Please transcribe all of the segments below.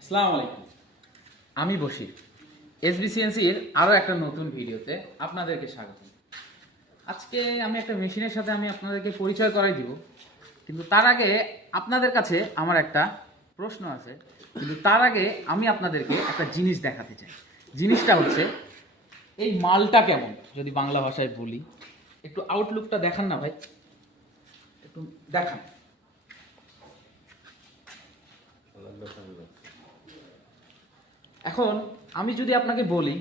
আসসালামু আলাইকুম। আমি বশির, এসবিসিএনসির আরও একটা নতুন ভিডিওতে আপনাদেরকে স্বাগত। আজকে আমি একটা মেশিনের সাথে আপনাদেরকে পরিচয় করাই দিব, কিন্তু তার আগে আপনাদের কাছে আমার একটা প্রশ্ন আছে। কিন্তু তার আগে আমি আপনাদেরকে একটা জিনিস দেখাতে চাই। জিনিসটা হচ্ছে এই মালটা কেমন, যদি বাংলা ভাষায় বলি। একটু আউটলুকটা দেখান না ভাই, একটু দেখান। এখন আমি যদি আপনাকে বলি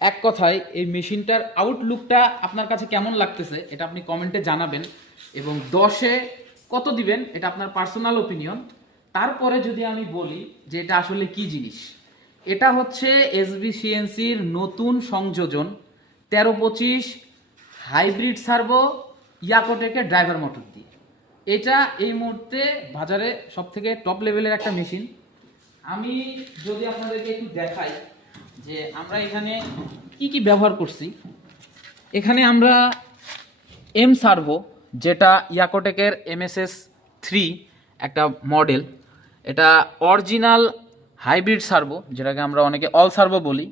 এক কথায় এই মেশিনটার আউটলুকটা আপনার কাছে কেমন লাগতেছে, এটা আপনি কমেন্টে জানাবেন, এবং 10-এ কত দিবেন এটা আপনার পার্সোনাল ওপিনিয়ন। তারপরে যদি আমি বলি যে এটা আসলে কি জিনিস, এটা হচ্ছে এসবিসিএনসির নতুন সংযোজন 1325 হাইব্রিড সার্ভো ইয়াকোটেকের ড্রাইভার মোটর দিয়ে। এটা এই মুহূর্তে বাজারে সবথেকে টপ লেভেলের একটা মেশিন। আমি যদি আপনাদেরকে একটু দেখাই যে আমরা এখানে কি কি ব্যবহার করছি। এখানে আমরা এম সার্ভো, যেটা ইয়াকোটেকের MSS 3 একটা মডেল, এটা অরিজিনাল হাইব্রিড সার্ভো, যেটাকে আমরা অনেকে অল সার্ভো বলি,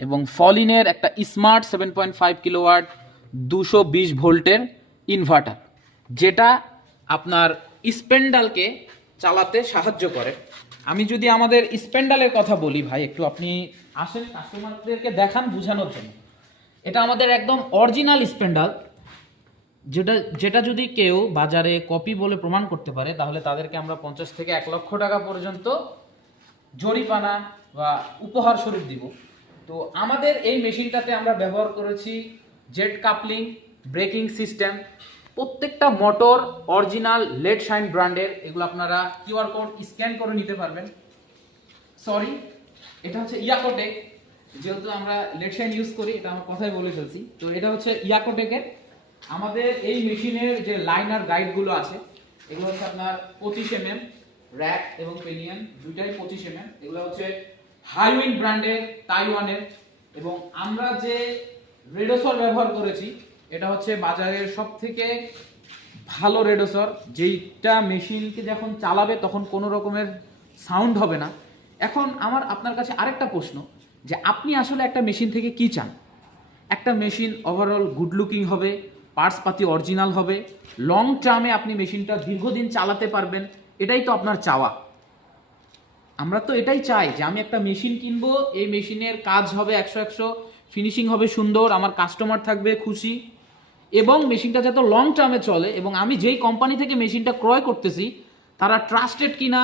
এবং ফলিনের একটা স্মার্ট 7.5 কিলোওয়াট 220 ভোল্টের ইনভার্টার, যেটা আপনার স্পেন্ডালকে চালাতে সাহায্য করে। আমি যদি আমাদের স্পেন্ডালের কথা বলি, ভাই একটু আপনি আসেন, কাস্টমারদেরকে দেখান বোঝানোর জন্য। এটা আমাদের একদম অরিজিনাল স্পেন্ডাল, যেটা যেটা যদি কেউ বাজারে কপি বলে প্রমাণ করতে পারে, তাহলে তাদেরকে আমরা 50 থেকে 1 লক্ষ টাকা পর্যন্ত জরিমানা বা উপহার স্বরূপ দিব। তো আমাদের এই মেশিনটাতে আমরা ব্যবহার করেছি জেট কাপলিং, ব্রেকিং সিস্টেম, প্রত্যেকটা মোটর অরিজিনাল লেড শাইন ব্র্যান্ডের। এগুলো আপনারা কিউআর কোড স্ক্যান করে নিতে পারবেন। সরি, এটা হচ্ছে ইয়াকোটেক, যেহেতু আমরা লেড শাইন ইউজ করি, এটা আমার কথাই বলে ফেলছি। তো এটা হচ্ছে ইয়াকোটেকের। আমাদের এই মেশিনের যে লাইনার গাইডগুলো আছে, এগুলো হচ্ছে আপনার 25 mm র্যাক এবং পেলিয়ন দুইটাই 25 mm। এগুলো হচ্ছে হাইউইন ব্র্যান্ডের, তাইওয়ানের। এবং আমরা যে রেডোসর ব্যবহার করেছি, এটা হচ্ছে বাজারের সব থেকে ভালো রেডোসর, যেইটা মেশিনকে যখন চালাবে তখন কোনো রকমের সাউন্ড হবে না। এখন আমার আপনার কাছে আরেকটা প্রশ্ন, যে আপনি আসলে একটা মেশিন থেকে কি চান? একটা মেশিন ওভারঅল গুড লুকিং হবে, পার্টস পাতি অরিজিনাল হবে, লং টার্মে আপনি মেশিনটা দীর্ঘদিন চালাতে পারবেন, এটাই তো আপনার চাওয়া। আমরা তো এটাই চাই যে আমি একটা মেশিন কিনবো, এই মেশিনের কাজ হবে 100 ফিনিশিং হবে সুন্দর, আমার কাস্টমার থাকবে খুশি, এবং মেশিনটা যাতে লং টার্মে চলে, এবং আমি যেই কোম্পানি থেকে মেশিনটা ক্রয় করতেছি তারা ট্রাস্টেড কিনা